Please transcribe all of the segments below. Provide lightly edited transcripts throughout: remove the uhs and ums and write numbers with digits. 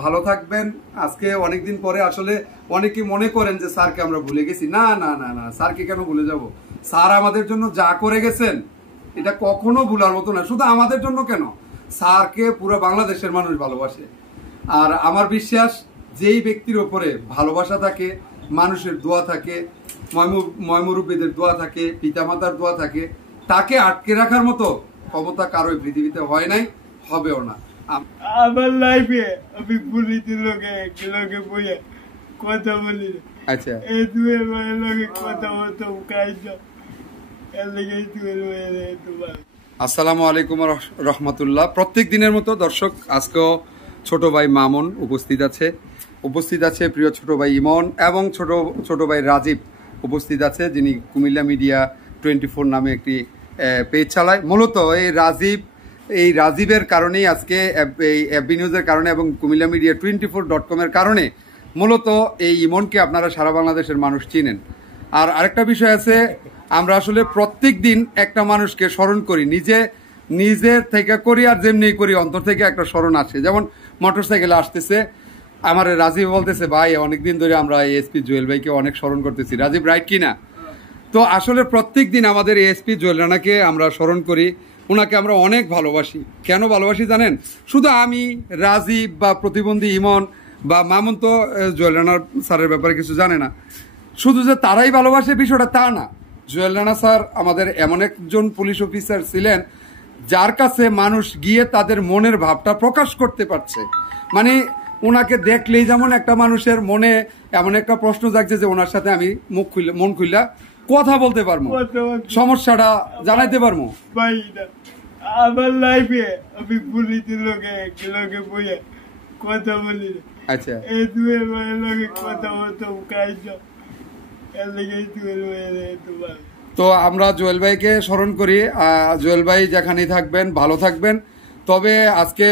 ভালো থাকবেন। আজকে অনেকদিন পরে আসলে অনেকে মনে করেন যে স্যারকে আমরা ভুলে গেছি। না না না না, স্যারকে কেন ভুলে যাব? স্যার আমাদের জন্য যা করে গেছেন এটা কখনো ভুলার মতো না। শুধু আমাদের জন্য কেন, স্যারকে পুরো বাংলাদেশের মানুষ ভালোবাসে। আর আমার বিশ্বাস, যেই ব্যক্তির ওপরে ভালোবাসা থাকে, মানুষের দোয়া থাকে, ময়মুরব্বীদের দোয়া থাকে, পিতামাতার দোয়া থাকে, তাকে আটকে রাখার মতো ক্ষমতা কারোই পৃথিবীতে হয় নাই, হবেও না। আমার লাইফে আমি পুলিশ লোকে বইয়া কথা বলি। আচ্ছা, এই দুয়ের মায়ের লোকে কথা বলতাম কাইটা এর লেগে দুয়ের মায়ের তোমার। আসসালামু আলাইকুম রহমতুল্লাহ। প্রত্যেক দিনের মতো দর্শক, আজকেও ছোট ভাই মামুন উপস্থিত আছে প্রিয় ছোট ভাই ইমন এবং ছোট ভাই রাজীব উপস্থিত আছে, যিনি কুমিল্লা মিডিয়া 24 নামে একটি পেজ চালায়। মূলত এই রাজীবের কারণেই আজকে এই এফবি নিউজের কারণে এবং কুমিল্লা মিডিয়া 24.com এর কারণে মূলত এই ইমনকে আপনারা সারা বাংলাদেশের মানুষ চিনেন। আর আরেকটা বিষয় আছে, আমরা আসলে প্রত্যেক দিন একটা মানুষকে স্মরণ করি, নিজের থেকে করি আর যেমনি করি অন্তর থেকে একটা স্মরণ আসে। যেমন মোটরসাইকেলে আসতেছে, আমার রাজীব বলতেছে, ভাই অনেকদিন ধরে আমরা এএসপি জুয়েল ভাইকে অনেক স্মরণ করতেছি। রাজীব রাইট কিনা? তো আসলে প্রত্যেক দিন আমাদের এএসপি জুয়েল রানাকে আমরা স্মরণ করি, ওনাকে আমরা অনেক ভালোবাসি। কেন ভালোবাসি জানেন? শুধু আমি, রাজীব বা প্রতিবন্ধী ইমন বা মামুন তো জুয়েল রানা স্যারের ব্যাপারে কিছু জানে না। শুধু যে তারাই ভালোবাসে বিষয়টা তা না। জুয়েল রানা স্যার আমাদের এমন একজন পুলিশ অফিসার ছিলেন যার কাছে মানুষ গিয়ে তাদের মনের ভাবটা প্রকাশ করতে পারছে। মানে ওনাকে দেখলেই যেমন একটা মানুষের মনে এমন একটা প্রশ্ন জাগছে যে ওনার সাথে আমি মন খুললা কথা বলতে পারবো, সমস্যাটা জানাইতে পারবো। আমার লাইফে আমি পুলিশ লোকে বইয়া কথা বলি। আচ্ছা, এই দুয়ের মায়ের লোকে কথা বলতাম কাইটা এর লেগে দুয়ের মায়ের তোমার। তো আমরা জুয়েল ভাইকে স্মরণ করি। জুয়েল ভাই যেখানেই থাকবেন ভালো থাকবেন। তবে আজকে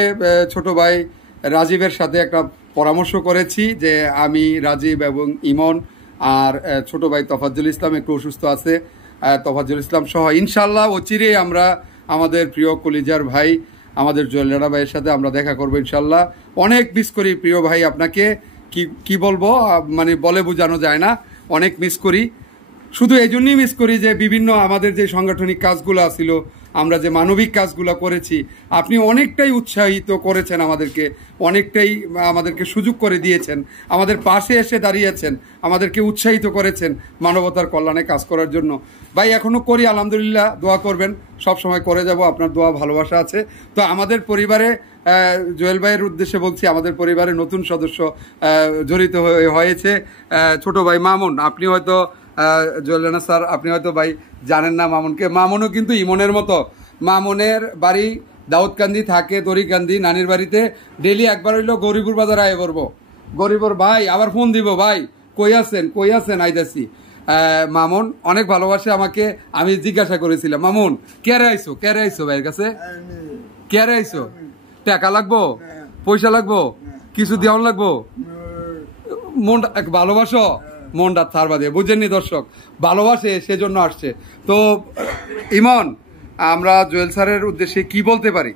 ছোট ভাই রাজীবের সাথে একটা পরামর্শ করেছি যে আমি, রাজীব এবং ইমন আর ছোট ভাই তফাজ্জল ইসলাম একটু অসুস্থ আছে, তফাজ্জল ইসলাম সহ ইনশাল্লাহ অচিরেই আমরা আমাদের প্রিয় কলিজার ভাই আমাদের জুয়েল রানা ভাইয়ের সাথে আমরা দেখা করবো ইনশাল্লাহ। অনেক মিস করি প্রিয় ভাই আপনাকে, কি বলবো, মানে বলে বোঝানো যায় না। অনেক মিস করি, শুধু এই জন্যই মিস করি যে বিভিন্ন আমাদের যে সাংগঠনিক কাজগুলো ছিল, আমরা যে মানবিক কাজগুলো করেছি, আপনি অনেকটাই উৎসাহিত করেছেন আমাদেরকে, অনেকটাই আমাদেরকে সুযোগ করে দিয়েছেন, আমাদের পাশে এসে দাঁড়িয়েছেন, আমাদেরকে উৎসাহিত করেছেন মানবতার কল্যাণে কাজ করার জন্য। ভাই এখনো করি, আলহামদুলিল্লাহ, দোয়া করবেন, সব সময় করে যাব, আপনার দোয়া ভালোবাসা আছে। তো আমাদের পরিবারে জুয়েল ভাইয়ের উদ্দেশ্যে বলছি, আমাদের পরিবারে নতুন সদস্য জড়িত হয়েছে ছোট ভাই মামুন। আপনি হয়তো জুয়েল রানা স্যার, আপনি হয়তো ভাই জানেন না মামুনকে। মামুনও কিন্তু ইমনের মতো, মামুনের বাড়ি দাউদকান্দি, থাকে তরিকান্দি নানির বাড়িতে। ডেলি একবার হইলো গরিপুর বাজার আয় করবো, গরিপুর ভাই আবার ফোন দিব, ভাই কই আছেন আইতাছি। মামুন অনেক ভালোবাসে আমাকে। আমি জিজ্ঞাসা করেছিলাম, মামুন কেরে আইসো ভাইয়ের কাছে, কেরে আইসো? টাকা লাগবো, পয়সা লাগবো, কিছু দেওয়ান লাগবো? মন ভালোবাসো, মনটা থারবা দিয়ে, বুঝেননি দর্শক, ভালোবাসে সেজন্য আসছে। তো ইমন, আমরা জুয়েল স্যারের উদ্দেশ্যে কি বলতে পারি?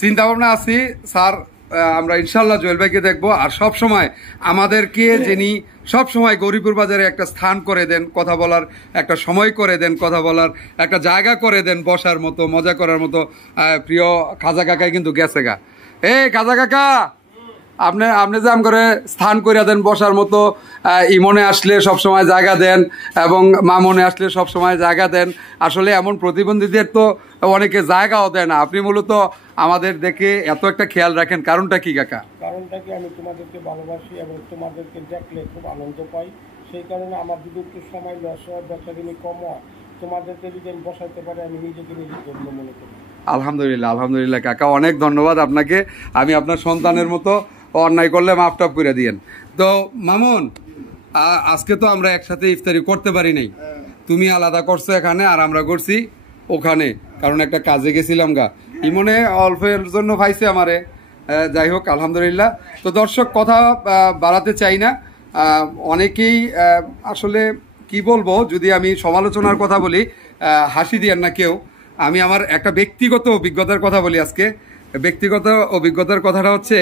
চিন্তা ভাবনা আছি স্যার, আমরা ইনশাল্লাহ জুয়েল ভাইকে দেখবো। আর সব সময় আমাদেরকে যিনি সব সময় গরিপুর বাজারে একটা স্থান করে দেন, কথা বলার একটা সময় করে দেন, কথা বলার একটা জায়গা করে দেন, বসার মতো, মজা করার মতো, প্রিয় খাজা কাকাই কিন্তু গেছে গা। খাজা কাকা, আপনি যে আম করে স্থান করে দেন বসার মতো, ইমনে আসলে সব সময় জায়গা দেন এবং মামনে আসলে সব সময় জায়গা দেন। আসলে এমন প্রতিবন্ধীদের তো অনেকে জায়গাও দেয় না। আপনি মূলত আমাদের দেখে এত একটা খেয়াল রাখেন, কারণটা কি কাকা? কারণটা কি, আমি তোমাদেরকে ভালোবাসি এবং তোমাদেরকে দেখলে খুব আনন্দ পাই। সেই কারণে আমার যদি একটু সময় লস হয়, বেচারিনি কম হয়, তোমাদেরকে যদি আমি বসাইতে পারি, আমি নিজেকে নিজের জন্য মনে করি। আলহামদুলিল্লাহ কাকা, অনেক ধন্যবাদ আপনাকে। আমি আপনার সন্তানের মতো, অন্যায় করলে মাফটাপ করে দিয়েন। তো মামুন, আজকে তো আমরা একসাথে ইফতারি করতে পারি নাই, তুমি আলাদা করছো এখানে আর আমরা করছি ওখানে, কারণ একটা কাজে গেছিলাম গা। ইমনে অল্পের জন্য পাইছে আমারে, যাই হোক আলহামদুলিল্লাহ। তো দর্শক, কথা বাড়াতে চাই না। অনেকেই আসলে কি বলবো, যদি আমি সমালোচনার কথা বলি, হাসি দিয়েন না কেউ। আমি আমার একটা ব্যক্তিগত অভিজ্ঞতার কথা বলি আজকে। ব্যক্তিগত অভিজ্ঞতার কথাটা হচ্ছে,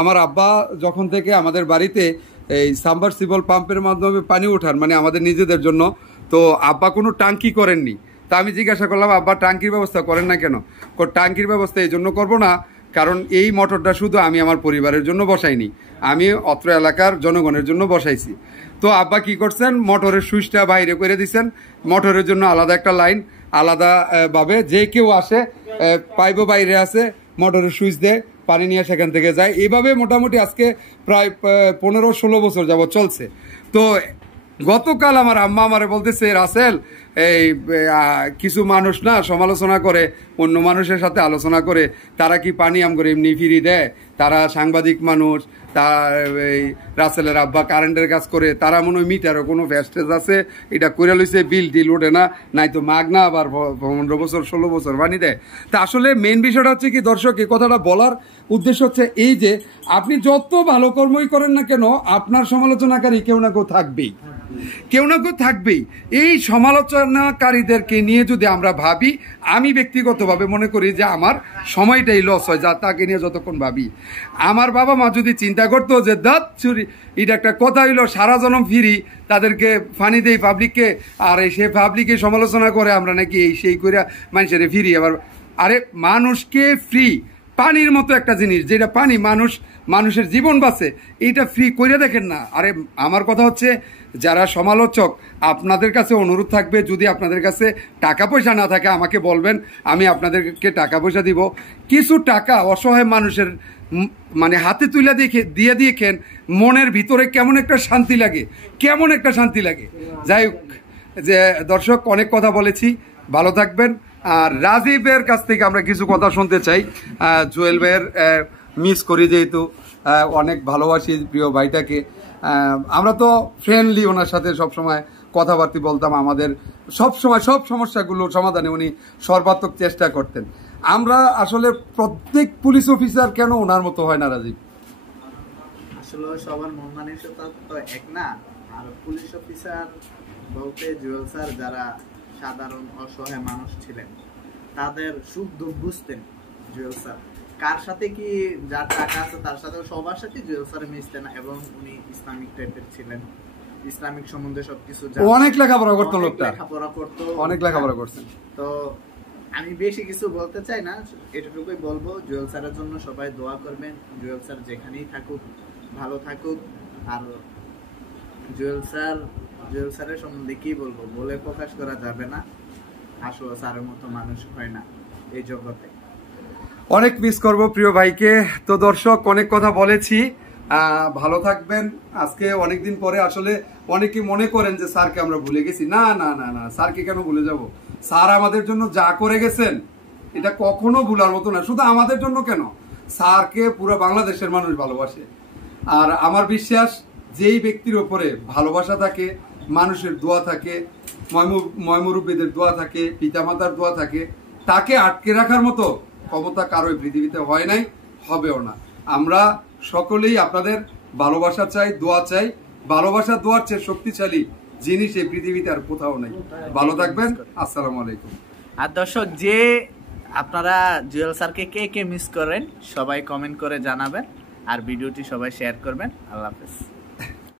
আমার আব্বা যখন থেকে আমাদের বাড়িতে এই সাবমার্সিবল পাম্পের মাধ্যমে পানি ওঠান, মানে আমাদের নিজেদের জন্য, তো আব্বা কোনো টাঙ্কি করেননি। তা আমি জিজ্ঞাসা করলাম, আব্বা টাঙ্কির ব্যবস্থা করেন না কেন? টাঙ্কির ব্যবস্থা এই জন্য করবো না, কারণ এই মোটরটা শুধু আমি আমার পরিবারের জন্য বসাইনি, আমি অত্র এলাকার জনগণের জন্য বসাইছি। তো আব্বা কি করছেন, মোটরের সুইচটা বাইরে করে দিচ্ছেন, মোটরের জন্য আলাদা একটা লাইন, আলাদা ভাবে যে কেউ আসে পাইপও বাইরে আছে, মোটরের সুইচ দেয়, পানি নিয়ে সেখান থেকে যায়। এইভাবে মোটামুটি আজকে প্রায় 15-16 বছর যাবৎ চলছে। তো গতকাল আমার আম্মা আমারে বলতেছে, রাসেল, এই কিছু মানুষ না সমালোচনা করে, অন্য মানুষের সাথে আলোচনা করে, তারা কি পানি আম করে এমনি ফিরি দেয়, তারা সাংবাদিক মানুষ, তার এই রাসেলের আব্বা কারেন্টের কাজ করে, তারা মনে হয় মিটারও কোনো ভ্যাস্টেজ আছে, এটা করে লইছে, বিল টিল ওঠে না, নাই তো মাগ না, আবার 15 বছর 16 বছর পানি দেয়। তা আসলে মেন বিষয়টা হচ্ছে কি দর্শক, এই কথাটা বলার উদ্দেশ্য হচ্ছে এই যে, আপনি যত ভালো কর্মই করেন না কেন, আপনার সমালোচনাকারী কেউ না কেউ থাকবেই, কেউ না কেউ থাকবেই। এই সমালোচনাকারীদেরকে নিয়ে যদি আমরা ভাবি, আমি ব্যক্তিগতভাবে মনে করি যে আমার সময়টাই লস হয়, যা তাকে নিয়ে যতক্ষণ ভাবি। আমার বাবা মা যদি চিন্তা করতো যে দাঁত চুরি, এটা একটা কথা হইলো, সারা জনম ফিরি তাদেরকে ফানি দেই পাবলিককে, আর সে পাবলিকে সমালোচনা করে, আমরা নাকি এই সেই করে মানুষের ফিরি। আবার আরে মানুষকে ফ্রি, পানির মতো একটা জিনিস, যেটা পানি মানুষের জীবন বাঁচে, এইটা ফ্রি করে দেখেন না। আরে আমার কথা হচ্ছে, যারা সমালোচক, আপনাদের কাছে অনুরোধ থাকবে, যদি আপনাদের কাছে টাকা পয়সা না থাকে আমাকে বলবেন, আমি আপনাদেরকে টাকা পয়সা দিব। কিছু টাকা অসহায় মানুষের মানে হাতে তুলে দিয়ে দিয়েছেন, মনের ভিতরে কেমন একটা শান্তি লাগে, কেমন একটা শান্তি লাগে। যাই হোক, যে দর্শক, অনেক কথা বলেছি, ভালো থাকবেন। আর রাজীবের কাছ থেকে আমরা কিছু কথা শুনতে চাই। জুয়েল ভাইয়ের মিস করি, যেহেতু অনেক ভালোবাসি প্রিয় ভাইটাকে। আমরা তো ফ্রেন্ডলি, ওনার সাথে সবসময় কথাবার্তা বলতাম, আমাদের সবসময় সব সমস্যাগুলো সমাধানে উনি সর্বাত্মক চেষ্টা করতেন। আমরা আসলে প্রত্যেক পুলিশ অফিসার কেন ওনার মতো হয় না রাজীব? আসলে সবার মন মানসিকতা তো এক না। আর পুলিশ অফিসার বলতে জুয়েল স্যার যারা সাধারণ অসহায় মানুষ ছিলেন, তাদের সুখ দুঃখ বুঝতেন জুয়েল স্যার। কার সাথে কি যার টাকা আছে তার সাথে সবার সাথে জুয়েল স্যার মিশতেন, এবং উনি ইসলামিক টাইপের ছিলেন, ইসলামিক সম্বন্ধে সবকিছু অনেক লেখাপড়া করতো, লোকটা লেখাপড়া করতো, অনেক লেখাপড়া করছেন। তো আমি বেশি কিছু বলতে চাই না, এটুকুই বলবো, জুয়েল স্যারের জন্য সবাই দোয়া করবেন। জুয়েল স্যার যেখানেই থাকুক ভালো থাকুক। আর জুয়েল স্যারের সম্বন্ধে কি বলবো, বলে প্রকাশ করা যাবে না। আসলে স্যারের মতো মানুষ হয় না এই জগতে। অনেক মিস করবো প্রিয় ভাইকে। তো দর্শক, অনেক কথা বলেছি, ভালো থাকবেন। আজকে অনেকদিন পরে আসলে অনেকে মনে করেন যে স্যারকে আমরা ভুলে গেছি। না না না না, স্যারকে কেন ভুলে যাব? স্যার আমাদের জন্য যা করে গেছেন এটা কখনো ভুলার মতো না। শুধু আমাদের জন্য কেন, স্যারকে পুরো বাংলাদেশের মানুষ ভালোবাসে। আর আমার বিশ্বাস, যেই ব্যক্তির ওপরে ভালোবাসা থাকে, মানুষের দোয়া থাকে, ময়মুরব্বীদের দোয়া থাকে, পিতামাতার দোয়া থাকে, তাকে আটকে রাখার মতো ক্ষমতা কারোই পৃথিবীতে হয় নাই, হবেও না। আমরা সকলেই আপনাদের ভালোবাসা চাই, দোয়া চাই। ভালোবাসা দোয়ার চেয়ে শক্তিশালী জিনিস এই পৃথিবীতে আর কোথাও নাই। ভালো থাকবেন, আসসালামু আলাইকুম। আর দর্শক, যে আপনারা জুয়েল স্যারকে কে কে মিস করেন সবাই কমেন্ট করে জানাবেন, আর ভিডিওটি সবাই শেয়ার করবেন। আল্লাহ হাফেজ।